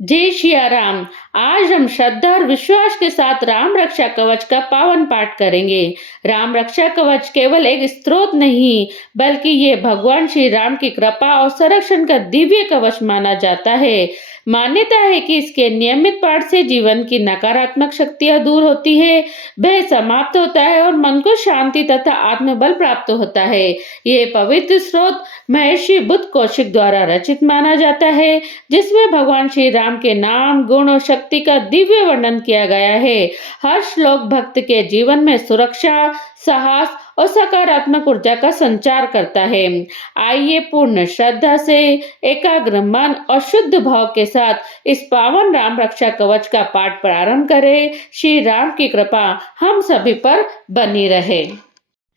जय सिया राम। आज हम श्रद्धा और विश्वास के साथ राम रक्षा कवच का पावन पाठ करेंगे। राम रक्षा कवच केवल एक स्तोत्र नहीं, बल्कि ये भगवान श्री राम की कृपा और संरक्षण का दिव्य कवच माना जाता है। मान्यता है कि इसके नियमित पाठ से जीवन की नकारात्मक शक्तियां दूर होती है, भय समाप्त होता है और मन को शांति तथा आत्मबल प्राप्त होता है। ये पवित्र स्रोत महर्षि बुद्ध कौशिक द्वारा रचित माना जाता है, जिसमें भगवान श्री राम के नाम, गुण और शक्ति का दिव्य वर्णन किया गया है। हर श्लोक भक्त के जीवन में सुरक्षा, साहस और सकारात्मक ऊर्जा का संचार करता है। आइए पूर्ण श्रद्धा से, एकाग्र मन और शुद्ध भाव के साथ इस पावन राम रक्षा कवच का पाठ प्रारंभ करें। श्री राम की कृपा हम सभी पर बनी रहे।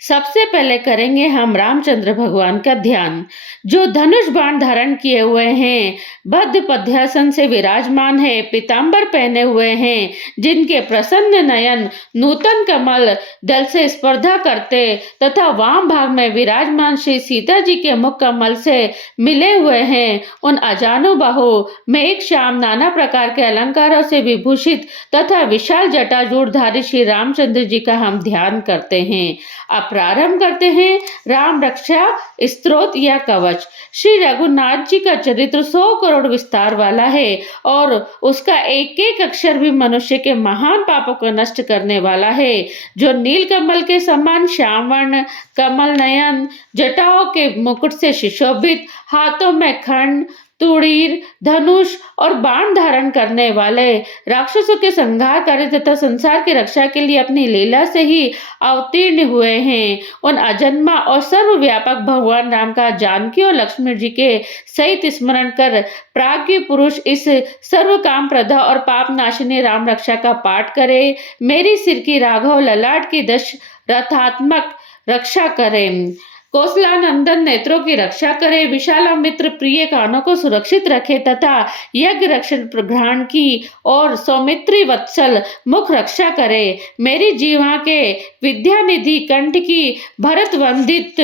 सबसे पहले करेंगे हम रामचंद्र भगवान का ध्यान, जो धनुष बाण धारण किए हुए हैं, बद्ध पद्मासन से विराजमान है, पीतांबर पहने हुए हैं, जिनके प्रसन्न नयन नूतन कमल दल से स्पर्धा करते तथा वाम भाग में विराजमान श्री सीता जी के मुख कमल से मिले हुए हैं। उन अजानु बाहु में एक श्याम नाना प्रकार के अलंकारों से विभूषित तथा विशाल जटाजूटधारी श्री रामचंद्र जी का हम ध्यान करते हैं। अब प्रारंभ करते हैं राम रक्षा स्तोत्र या कवच। श्री रघुनाथ जी का चरित्र 100 करोड़ विस्तार वाला है और उसका एक एक अक्षर भी मनुष्य के महान पापों को नष्ट करने वाला है। जो नील कमल के समान श्याम वर्ण, कमल नयन, जटाओं के मुकुट से सुशोभित, हाथों में खंड, तुड़ीर, धनुष और बाण धारण करने वाले, राक्षसों के संहार करे तथा संसार की रक्षा के लिए अपनी लीला से ही अवतीर्ण हुए हैं। उन अजन्मा और सर्वव्यापक भगवान राम का जानकी और लक्ष्मण जी के सहित स्मरण कर प्राज्ञ पुरुष इस सर्व काम प्रदा और पाप नाशिनी राम रक्षा का पाठ करे। मेरी सिर की राघव ललाट की दशरथात्मक रक्षा करें, कौशलानंदन नेत्रों की रक्षा करे, विशालामित्र प्रिय कानों को सुरक्षित रखे तथा यज्ञ रक्षण प्रघ्राण की और सौमित्री वत्सल मुख रक्षा करे। मेरी जीवा के विद्यानिधि कंठ की भरत वंदित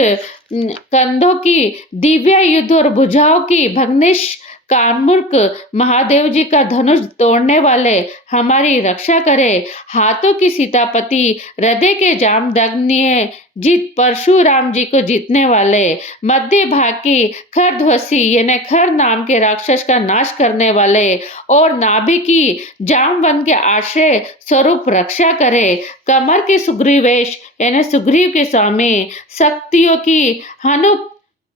कंधों की दिव्य युद्ध और भुजाओं की भग्निश कानमुर्क महादेव जी का धनुष तोड़ने वाले हमारी रक्षा करे। हाथों की सीतापति, हृदय के जामदग्नि जीत परशुराम जी को जीतने वाले, मध्य भाग की खरध्वसी यानी खर नाम के राक्षस का नाश करने वाले और नाभि की जामवंत के आश्रय स्वरूप रक्षा करे। कमर के सुग्रीवेश यानी सुग्रीव के स्वामी, शक्तियों की हनु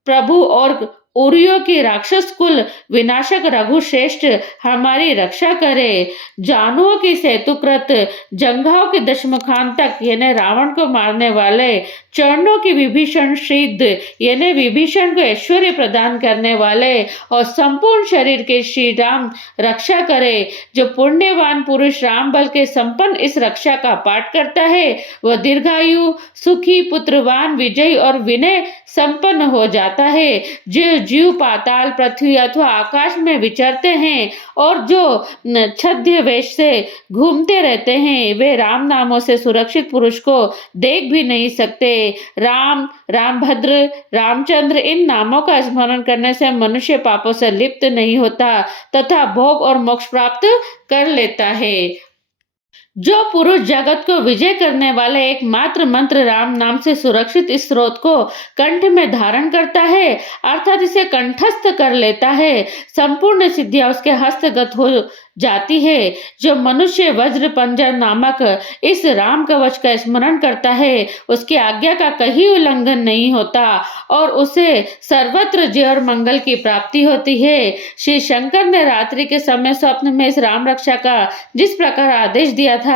प्रभु और उरियो की राक्षस कुल विनाशक रघुश्रेष्ठ हमारी रक्षा करे। जानुओं की सेतुकृत, जंघाओं के दशमुखांतक यानी रावण को मारने वाले, चरणों की विभीषण सिद्ध यानी विभीषण को ऐश्वर्य प्रदान करने वाले और संपूर्ण शरीर के श्री राम रक्षा करे। जो पुण्यवान पुरुष राम बल के संपन्न इस रक्षा का पाठ करता है, वह दीर्घायु, सुखी, पुत्रवान, विजयी और विनय संपन्न हो जाता है। जो जीव पाताल, पृथ्वी अथवा आकाश में विचरते हैं और जो छद्म वेश से घूमते रहते हैं, वे राम नामों से सुरक्षित पुरुष को देख भी नहीं सकते। राम, रामभद्र, रामचंद्र इन नामों का स्मरण करने से मनुष्य पापों से लिप्त नहीं होता तथा भोग और मोक्ष प्राप्त कर लेता है। जो पुरुष जगत को विजय करने वाले एकमात्र मंत्र राम नाम से सुरक्षित इस स्रोत को कंठ में धारण करता है, अर्थात इसे कंठस्थ कर लेता है, संपूर्ण सिद्धियां उसके हस्तगत हो जाती है। जो मनुष्य वज्र पंजर नामक इस राम कवच का स्मरण करता है, उसकी आज्ञा का कहीं उल्लंघन नहीं होता और उसे सर्वत्र जय और मंगल की प्राप्ति होती है। श्री शंकर ने रात्रि के समय स्वप्न में इस राम रक्षा का जिस प्रकार आदेश दिया था,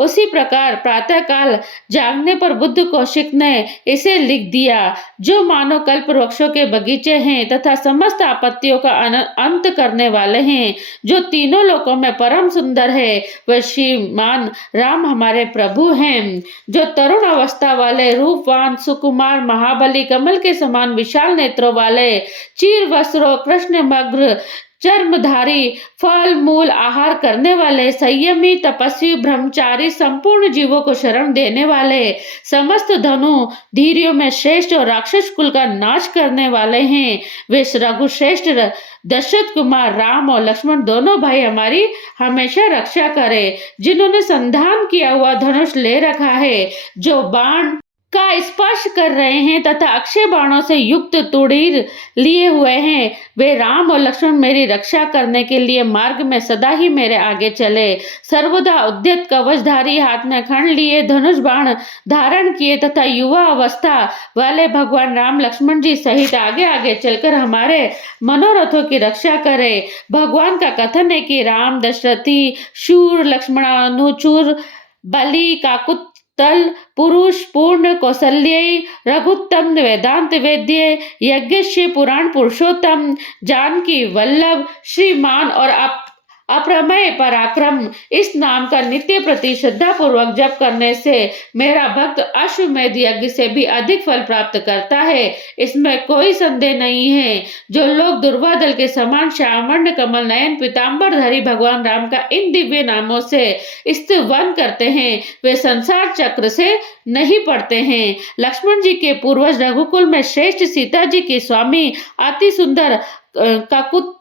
उसी प्रकार प्रातः काल जागने पर बुद्ध कौशिक ने इसे लिख दिया। जो मानो कल्प वृक्षों के बगीचे हैं तथा समस्त आपत्तियों का अंत करने वाले हैं, जो तीनों लोकों में परम सुंदर है, वह श्रीमान राम हमारे प्रभु हैं। जो तरुण अवस्था वाले, रूपवान, सुकुमार, महाबली, कमल के समान विशाल नेत्रों वाले, चीर वस्त्रों, कृष्ण मग्र चर्मधारी, फल मूल आहार करने वाले, संयमी, तपस्वी, ब्रह्मचारी, संपूर्ण जीवों को शरण देने वाले, समस्त धनु धीरियों में श्रेष्ठ और राक्षस कुल का नाश करने वाले हैं। वे रघुश्रेष्ठ दशरथ कुमार राम और लक्ष्मण दोनों भाई हमारी हमेशा रक्षा करे, जिन्होंने संधान किया हुआ धनुष ले रखा है, जो बाण का स्पर्श कर रहे हैं तथा अक्षय बाणों से युक्त तुड़ीर लिए हुए हैं, वे राम और लक्ष्मण मेरी रक्षा करने के लिए मार्ग में सदा ही मेरे आगे चले। सर्वदा उद्यत कवचधारी, हाथ में खंड लिए, धनुष बाण धारण किए तथा युवा अवस्था वाले भगवान राम लक्ष्मण जी सहित आगे आगे चलकर हमारे मनोरथों की रक्षा करे। भगवान का कथन है कि राम दशरथी, शूर, लक्ष्मणानुचूर, बलि, काकुत तल, पुरुष, पूर्ण, कौशल्यी, रघुत्तम, वेदांत वेद्य, यज्ञश्री, पुराण पुरुषोत्तम, जानकी वल्लभ, श्रीमान और अप्रमेय पराक्रम, इस नाम का नित्य प्रति श्रद्धा पूर्वक जप करने से मेरा भक्त अश्वमेध यज्ञ से भी अधिक फल प्राप्त करता है, इसमें कोई संदेह नहीं है। जो लोग दुर्वादल के समान श्यामवर्ण कमल नयन पीताम्बरधारी भगवान राम का इन दिव्य नामों से स्तुवन करते हैं, वे संसार चक्र से नहीं पड़ते हैं। लक्ष्मण जी के पूर्वज रघुकुल में श्रेष्ठ, सीता जी के स्वामी, अति सुंदर काकुत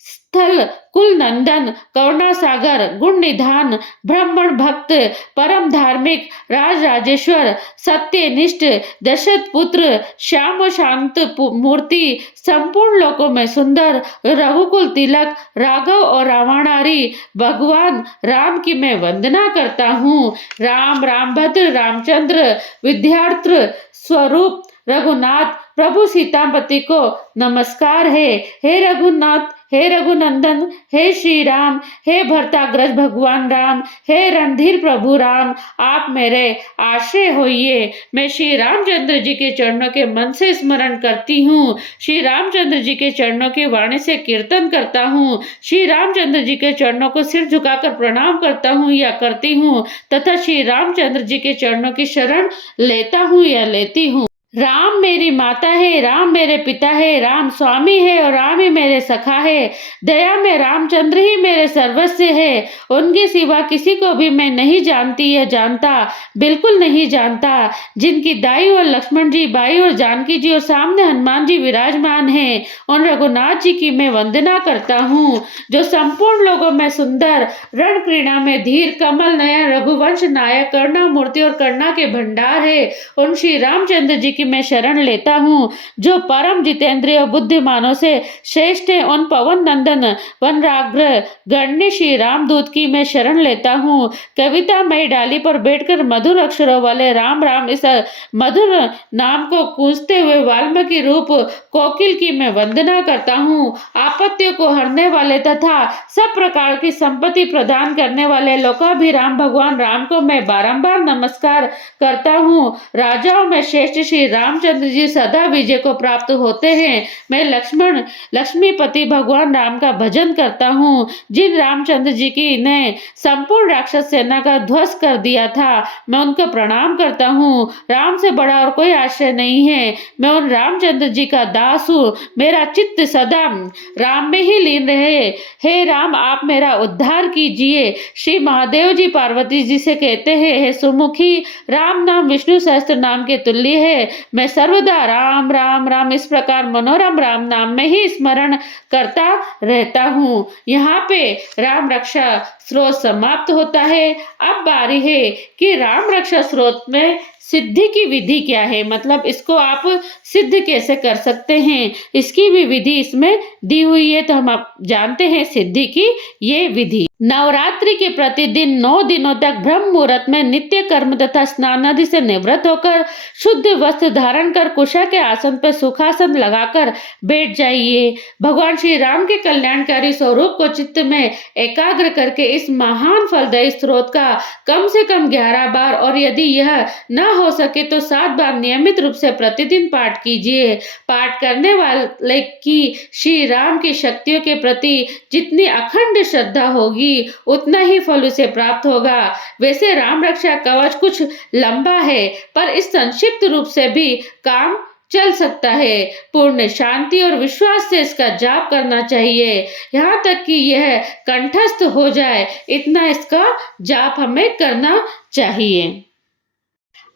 स्थल, कुल नंदन, करुणा सागर, गुण निधान, ब्राह्मण भक्त, परम धार्मिक, राज राजेश्वर, सत्यनिष्ठ, दशरथ पुत्र, श्याम शांत मूर्ति, संपूर्ण लोकों में सुंदर, रघुकुल तिलक, राघव और रावणारी भगवान राम की मैं वंदना करता हूँ। राम, रामभद्र, रामचंद्र, विद्यार्थ स्वरूप रघुनाथ प्रभु सीतापति को नमस्कार है। हे रघुनाथ, हे रघुनंदन, हे श्री राम, हे भरताग्रज भगवान राम, हे रणधीर प्रभु राम, आप मेरे आश्रय होइए। मैं श्री रामचंद्र जी के चरणों के मन से स्मरण करती हूँ, श्री रामचंद्र जी के चरणों की वाणी से कीर्तन करता हूँ, श्री रामचंद्र जी के चरणों को सिर झुकाकर प्रणाम करता हूँ या करती हूँ तथा श्री रामचंद्र जी के चरणों की शरण लेता हूँ या लेती हूँ। राम मेरी माता है, राम मेरे पिता है, राम स्वामी है और राम ही मेरे सखा है। दया में रामचंद्र ही मेरे सर्वस्व है, उनके सिवा किसी को भी मैं नहीं जानती या जानता, बिल्कुल नहीं जानता। जिनकी दाई और लक्ष्मण जी, बाई और जानकी जी और सामने हनुमान जी विराजमान हैं, उन रघुनाथ जी की मैं वंदना करता हूँ, जो संपूर्ण लोगों में सुंदर, रण क्रीड़ा में धीर, कमल नयन, रघुवंश नायक, करुणा मूर्ति और करुणा के भंडार है। उन श्री रामचंद्र जी की मैं शरण लेता हूँ, जो परम जितेंद्रिय बुद्धिमानों से श्रेष्ठ है। उन पवन नंदन वनराग्र गण्य श्री रामदूत की मैं शरण लेता हूँ। कविता मई डाली पर बैठकर मधुर अक्षरों वाले राम राम इस मधुर नाम को गूंजते हुए वाल्मीकि रूप कोकिल की मैं वंदना करता हूँ। आपत्तियों को हरने वाले तथा सब प्रकार की संपत्ति प्रदान करने वाले लोकाभिराम भगवान राम को मैं बारंबार नमस्कार करता हूँ। राजाओं में श्रेष्ठ श्री रामचंद्र जी सदा विजय को प्राप्त होते हैं। मैं लक्ष्मीपति भगवान राम का भजन करता हूँ, जिन रामचंद्र जी की ने संपूर्ण राक्षस सेना का ध्वस्त कर दिया था, मैं उनको प्रणाम करता हूँ। राम से बड़ा और कोई आश्रय नहीं है, मैं उन रामचंद्र जी का दास हूँ। मेरा चित्त सदा राम में ही लीन रहे। हे राम, आप मेरा उद्धार कीजिए। श्री महादेव जी पार्वती जी से कहते हैं, हे सुमुखी, राम नाम विष्णु सहस्त्र नाम के तुल्य है। मैं सर्वदा राम राम राम इस प्रकार मनोरम राम नाम में ही स्मरण करता रहता हूँ। यहाँ पे राम रक्षा स्रोत समाप्त होता है। अब बारी है कि राम रक्षा स्रोत में सिद्धि की विधि क्या है, मतलब इसको आप सिद्ध कैसे कर सकते हैं, इसकी भी विधि इसमें दी हुई है। तो हम आप जानते हैं सिद्धि की ये विधि। नवरात्रि के प्रतिदिन 9 दिनों तक ब्रह्म मुहूर्त में नित्य कर्म तथा स्नान आदि से निवृत्त होकर शुद्ध वस्त्र धारण कर कुशा के आसन पर सुखासन लगाकर बैठ जाइए। भगवान श्री राम के कल्याणकारी स्वरूप को चित्त में एकाग्र करके इस महान फलदायी स्रोत का कम से कम 11 बार और यदि यह न हो सके तो 7 बार नियमित रूप से प्रतिदिन पाठ कीजिए। पाठ करने वाले की श्री राम की शक्तियों के प्रति जितनी अखंड श्रद्धा होगी उतना ही फल उसे प्राप्त होगा। वैसे राम रक्षा कवच कुछ लंबा है, पर इस संक्षिप्त रूप से भी काम चल सकता है। पूर्ण शांति और विश्वास से इसका जाप करना चाहिए, यहाँ तक कि यह कंठस्थ हो जाए, इतना इसका जाप हमें करना चाहिए।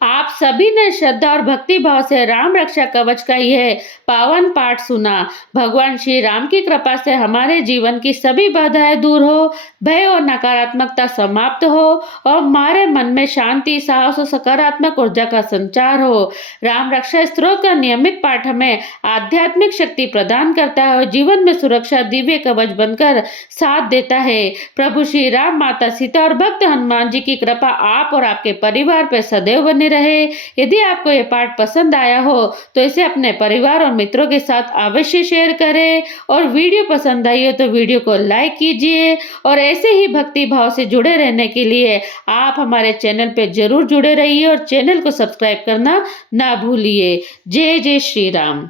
आप सभी ने श्रद्धा और भक्ति भाव से राम रक्षा कवच का यह पावन पाठ सुना। भगवान श्री राम की कृपा से हमारे जीवन की सभी बाधाएं दूर हो, भय और नकारात्मकता समाप्त हो और हमारे मन में शांति, साहस और सकारात्मक ऊर्जा का संचार हो। राम रक्षा स्तोत्र का नियमित पाठ हमें आध्यात्मिक शक्ति प्रदान करता है और जीवन में सुरक्षा दिव्य कवच बनकर साथ देता है। प्रभु श्री राम, माता सीता और भक्त हनुमान जी की कृपा आप और आपके परिवार पर सदैव बनी रहे। यदि आपको ये पाठ पसंद आया हो तो इसे अपने परिवार और मित्रों के साथ अवश्य शेयर करें और वीडियो पसंद आई हो तो वीडियो को लाइक कीजिए और ऐसे ही भक्ति भाव से जुड़े रहने के लिए आप हमारे चैनल पे जरूर जुड़े रहिए और चैनल को सब्सक्राइब करना ना भूलिए। जय जय श्री राम।